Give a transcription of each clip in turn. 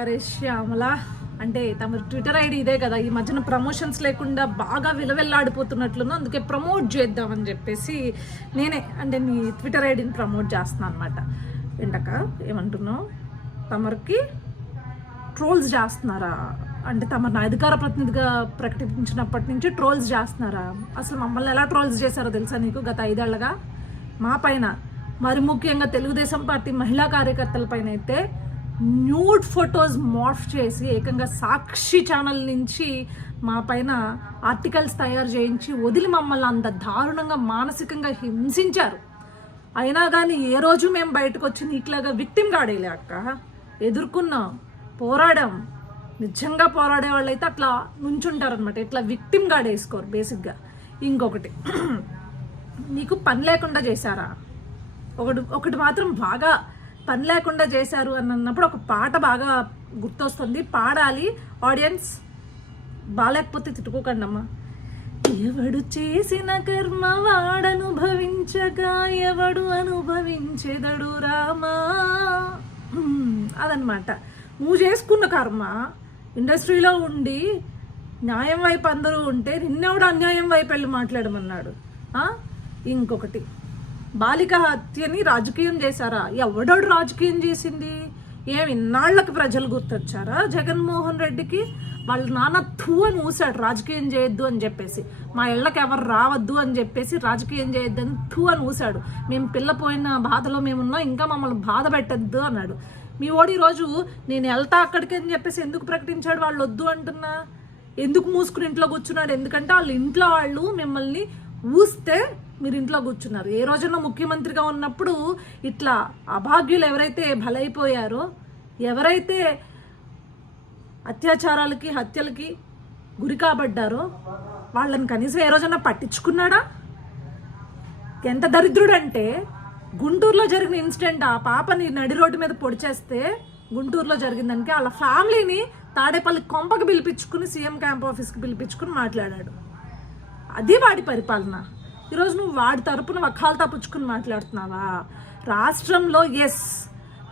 అరే శ్యామల, అంటే తమ ట్విట్టర్ ఐడి ఇదే కదా, ఈ మధ్యన ప్రమోషన్స్ లేకుండా బాగా విలవెల్లాడిపోతున్నట్లున్నా, అందుకే ప్రమోట్ చేద్దామని చెప్పేసి నేనే అంటే నీ ట్విట్టర్ ఐడిని ప్రమోట్ చేస్తున్నాను అనమాట. ఏంటక్క ఏమంటున్నావు? తమరికి ట్రోల్స్ చేస్తున్నారా అంటే తమను అధికార ప్రతినిధిగా ప్రకటించినప్పటి నుంచి ట్రోల్స్ చేస్తున్నారా? అసలు మమ్మల్ని ఎలా ట్రోల్స్ చేశారో తెలుసా నీకు? గత 5 ఏళ్లుగా మా పైన, మరి ముఖ్యంగా తెలుగుదేశం పార్టీ మహిళా కార్యకర్తల పైన అయితే న్యూడ్ ఫొటోస్ మార్ఫ్ చేసి ఏకంగా సాక్షి ఛానల్ నుంచి మా పైన ఆర్టికల్స్ తయారు చేయించి వదిలి మమ్మల్ని అంత దారుణంగా మానసికంగా హింసించారు. అయినా కానీ ఏ రోజు మేము బయటకు వచ్చి నీట్లాగా విక్టిమ్ గాడేలే అక్క. ఎదుర్కొన్నాం, పోరాడాం. నిజంగా పోరాడే వాళ్ళు అయితే అట్లా నుంచుంటారనమాట, ఇట్లా విక్టిమ్ గార్డ్ వేసుకోరు బేసిక్గా. ఇంకొకటి, నీకు పని లేకుండా చేశారా? ఒకటి మాత్రం బాగా పని లేకుండా చేశారు అని అన్నప్పుడు ఒక పాట బాగా గుర్తొస్తుంది, పాడాలి. ఆడియన్స్ బాగాలేకపోతే తిట్టుకోకండి అమ్మా. ఎవడు చేసిన కర్మ వాడనుభవించగా ఎవడు అనుభవించేదడు రామా. అదనమాట. నువ్వు చేసుకున్న కర్మ ఇండస్ట్రీలో ఉండి న్యాయం వైపు అందరూ ఉంటే నిన్నెవడు అన్యాయం వైపు వెళ్ళి మాట్లాడమన్నాడు. ఇంకొకటి, బాలిక హత్యని రాజకీయం చేశారా? ఎవడోడు రాజకీయం చేసింది? ఇన్నాళ్లకు ప్రజలు గుర్తొచ్చారా జగన్మోహన్ రెడ్డికి? వాళ్ళ నాన్న థూ అని ఊసాడు రాజకీయం చేయొద్దు అని చెప్పేసి, మా ఇళ్ళకి ఎవరు రావద్దు అని చెప్పేసి రాజకీయం చేయొద్దు అని థూ అని ఊసాడు. మేము పిల్ల పోయిన బాధలో మేమున్నాం, ఇంకా మమ్మల్ని బాధ పెట్టద్దు అన్నాడు. మీ ఓడి రోజు నేను వెళ్తా అక్కడికి అని చెప్పేసి ఎందుకు ప్రకటించాడు? వాళ్ళు వద్దు అంటున్నా, ఎందుకు మూసుకుని ఇంట్లో కూర్చున్నాడు? ఎందుకంటే వాళ్ళ ఇంట్లో వాళ్ళు మిమ్మల్ని ఊస్తే మీరు ఇంట్లో కూర్చున్నారు. ఏ రోజున ముఖ్యమంత్రిగా ఉన్నప్పుడు ఇట్లా అభాగ్యులు ఎవరైతే బలైపోయారో, ఎవరైతే అత్యాచారాలకి హత్యలకి గురి కాబడ్డారో వాళ్ళని కనీసం ఏ రోజన్నా పట్టించుకున్నాడా? ఎంత దరిద్రుడంటే, గుంటూరులో జరిగిన ఇన్సిడెంట్, ఆ పాపని నడి రోడ్డు మీద పొడిచేస్తే గుంటూరులో జరిగిందానికి వాళ్ళ ఫ్యామిలీని తాడేపల్లి కొంపకి పిలిపించుకుని సీఎం క్యాంప్ ఆఫీస్కి పిలిపించుకుని మాట్లాడాడు. అది వాడి పరిపాలన. ఈరోజు నువ్వు వాడి తరపున వకాల్తా పుచ్చుకుని మాట్లాడుతున్నావా? రాష్ట్రంలో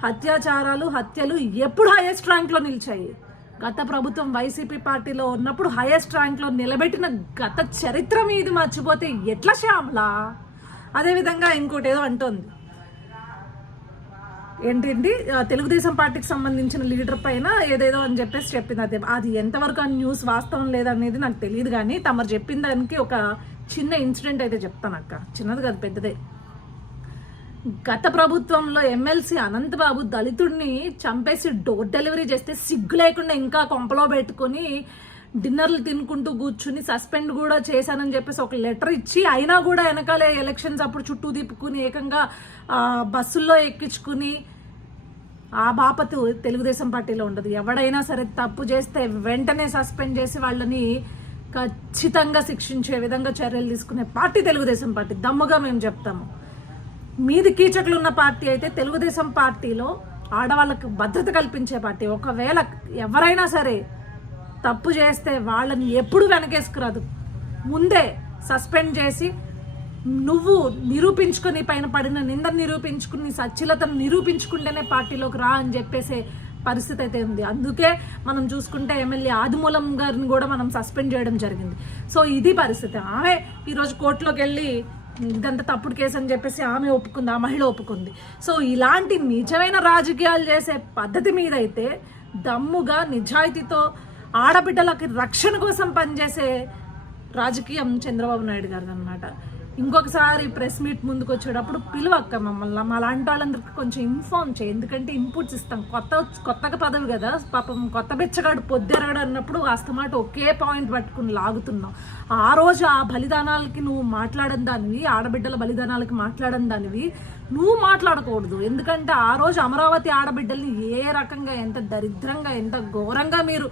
అత్యాచారాలు హత్యలు ఎప్పుడు హైయెస్ట్ ర్యాంక్లో నిలిచాయి? గత ప్రభుత్వం వైసీపీ పార్టీలో ఉన్నప్పుడు హైయెస్ట్ ర్యాంక్లో నిలబెట్టిన గత చరిత్ర మీది మర్చిపోతే ఎట్లా శ్యామలా? అదేవిధంగా ఇంకోటి ఏదో అంటోంది, ఏంటి తెలుగుదేశం పార్టీకి సంబంధించిన లీడర్ పైన ఏదేదో అని చెప్పేసి చెప్పింది. అది ఎంతవరకు ఆ న్యూస్ వాస్తవం లేదనేది నాకు తెలియదు, కానీ తమరు చెప్పిన దానికి ఒక చిన్న ఇన్సిడెంట్ అయితే చెప్తాను అక్క. చిన్నది కాదు, పెద్దదే. గత ప్రభుత్వంలో ఎమ్మెల్సీ అనంతబాబు దళితుడిని చంపేసి డోర్ డెలివరీ చేస్తే సిగ్గు లేకుండా ఇంకా కొంపలో పెట్టుకుని డిన్నర్లు తినుకుంటూ కూర్చుని సస్పెండ్ కూడా చేశానని చెప్పేసి ఒక లెటర్ ఇచ్చి, అయినా కూడా వెనకాలే ఎలక్షన్స్ అప్పుడు చుట్టూ తిప్పుకుని ఏకంగా బస్సుల్లో ఎక్కించుకుని, ఆ బాపతు తెలుగుదేశం పార్టీలో ఉండదు. ఎవడైనా సరే తప్పు చేస్తే వెంటనే సస్పెండ్ చేసి వాళ్ళని ఖచ్చితంగా శిక్షించే విధంగా చర్యలు తీసుకునే పార్టీ తెలుగుదేశం పార్టీ. దమ్ముగా మేము చెప్తాము. మీది కీచకులు ఉన్న పార్టీ అయితే తెలుగుదేశం పార్టీలో ఆడవాళ్ళకు భద్రత కల్పించే పార్టీ. ఒకవేళ ఎవరైనా సరే తప్పు చేస్తే వాళ్ళని ఎప్పుడు వెనకేసుకురాదు, ముందే సస్పెండ్ చేసి నువ్వు నిరూపించుకొని, పైన పడిన నిందను నిరూపించుకుని, సచ్చిలతను నిరూపించుకుంటేనే పార్టీలోకి రా అని చెప్పేసే పరిస్థితి అయితే ఉంది. అందుకే మనం చూసుకుంటే ఎమ్మెల్యే ఆదిమూలం గారిని కూడా మనం సస్పెండ్ చేయడం జరిగింది. సో ఇది పరిస్థితి. ఆమె ఈరోజు కోర్టులోకి వెళ్ళి ఇదంతా తప్పుడు కేసు అని చెప్పేసి ఆమె ఒప్పుకుంది, ఆ మహిళ ఒప్పుకుంది. సో ఇలాంటి నిజమైన రాజకీయాలు చేసే పద్ధతి మీద అయితే దమ్ముగా నిజాయితీతో ఆడబిడ్డలకి రక్షణ కోసం పనిచేసే రాజకీయం చంద్రబాబు నాయుడు గారిది అనమాట. ఇంకొకసారి ప్రెస్ మీట్ ముందుకు వచ్చేటప్పుడు పిలువక్క మమ్మల్ని, మా లాంటి వాళ్ళందరికీ కొంచెం ఇన్ఫార్మ్ చేయి, ఎందుకంటే ఇన్పుట్స్ ఇస్తాం. కొత్తగా పదవి కదా, పాపం కొత్త బెచ్చగాడు పొద్దెరగడు అన్నప్పుడు అస్తమాట ఒకే పాయింట్ పట్టుకుని లాగుతున్నాం. ఆ రోజు ఆ బలిదానాలకి నువ్వు మాట్లాడని దానివి, ఆడబిడ్డల బలిదానాలకి మాట్లాడని దానివి నువ్వు మాట్లాడకూడదు. ఎందుకంటే ఆ రోజు అమరావతి ఆడబిడ్డల్ని ఏ రకంగా, ఎంత దరిద్రంగా, ఎంత ఘోరంగా మీరు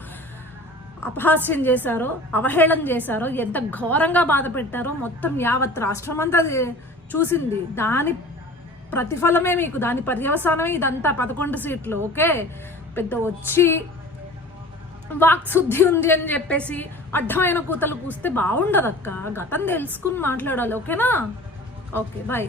అపహాస్యం చేశారో, అవహేళన చేశారో, ఎంత ఘోరంగా బాధ పెట్టారో మొత్తం యావత్ రాష్ట్రం అంతా చూసింది. దాని ప్రతిఫలమే మీకు, దాని పర్యవసానమే ఇదంతా 11 సీట్లు. ఓకే, పెద్ద వచ్చి వాక్శుద్ధి ఉంది అని చెప్పేసి అడ్డమైన కూతలు కూస్తే బాగుండదక్క. గతం తెలుసుకుని మాట్లాడాలి. ఓకేనా? Okay, bye.